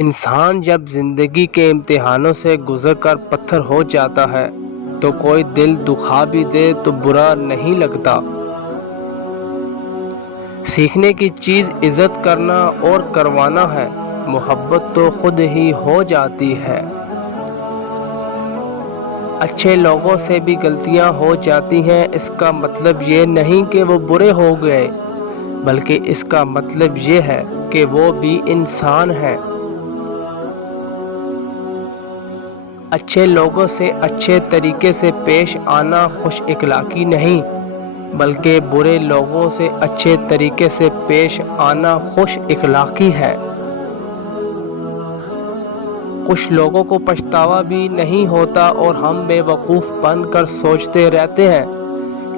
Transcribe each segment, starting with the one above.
انسان جب زندگی کے امتحانوں سے گزر کر پتھر ہو جاتا ہے تو کوئی دل دکھا بھی دے تو برا نہیں لگتا۔ سیکھنے کی چیز عزت کرنا اور کروانا ہے، محبت تو خود ہی ہو جاتی ہے۔ اچھے لوگوں سے بھی غلطیاں ہو جاتی ہیں، اس کا مطلب یہ نہیں کہ وہ برے ہو گئے، بلکہ اس کا مطلب یہ ہے کہ وہ بھی انسان ہیں۔ اچھے لوگوں سے اچھے طریقے سے پیش آنا خوش اخلاقی نہیں، بلکہ برے لوگوں سے اچھے طریقے سے پیش آنا خوش اخلاقی ہے۔ کچھ لوگوں کو پچھتاوا بھی نہیں ہوتا اور ہم بے وقوف بن کر سوچتے رہتے ہیں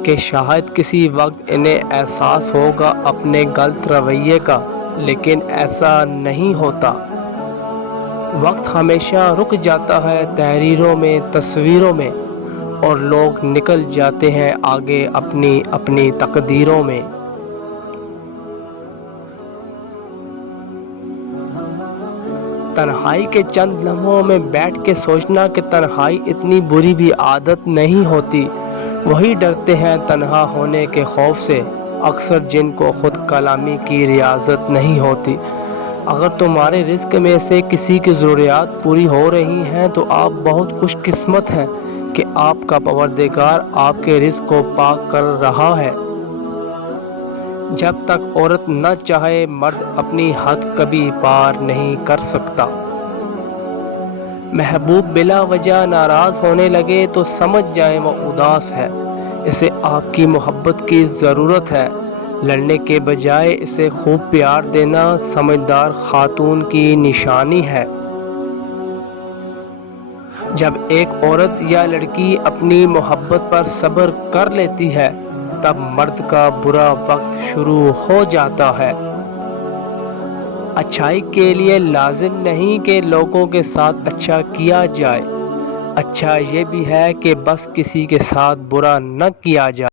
کہ شاید کسی وقت انہیں احساس ہوگا اپنے غلط رویے کا، لیکن ایسا نہیں ہوتا۔ وقت ہمیشہ رک جاتا ہے تحریروں میں، تصویروں میں، اور لوگ نکل جاتے ہیں آگے اپنی اپنی تقدیروں میں۔ تنہائی کے چند لمحوں میں بیٹھ کے سوچنا کہ تنہائی اتنی بری بھی عادت نہیں ہوتی۔ وہی ڈرتے ہیں تنہا ہونے کے خوف سے، اکثر جن کو خود کلامی کی ریاضت نہیں ہوتی۔ اگر تمہارے رزق میں سے کسی کی ضروریات پوری ہو رہی ہیں تو آپ بہت خوش قسمت ہیں کہ آپ کا پروردگار آپ کے رزق کو پاک کر رہا ہے۔ جب تک عورت نہ چاہے مرد اپنی حد کبھی پار نہیں کر سکتا۔ محبوب بلا وجہ ناراض ہونے لگے تو سمجھ جائیں وہ اداس ہے، اسے آپ کی محبت کی ضرورت ہے۔ لڑنے کے بجائے اسے خوب پیار دینا سمجھدار خاتون کی نشانی ہے۔ جب ایک عورت یا لڑکی اپنی محبت پر صبر کر لیتی ہے تب مرد کا برا وقت شروع ہو جاتا ہے۔ اچھائی کے لیے لازم نہیں کہ لوگوں کے ساتھ اچھا کیا جائے، اچھا یہ بھی ہے کہ بس کسی کے ساتھ برا نہ کیا جائے۔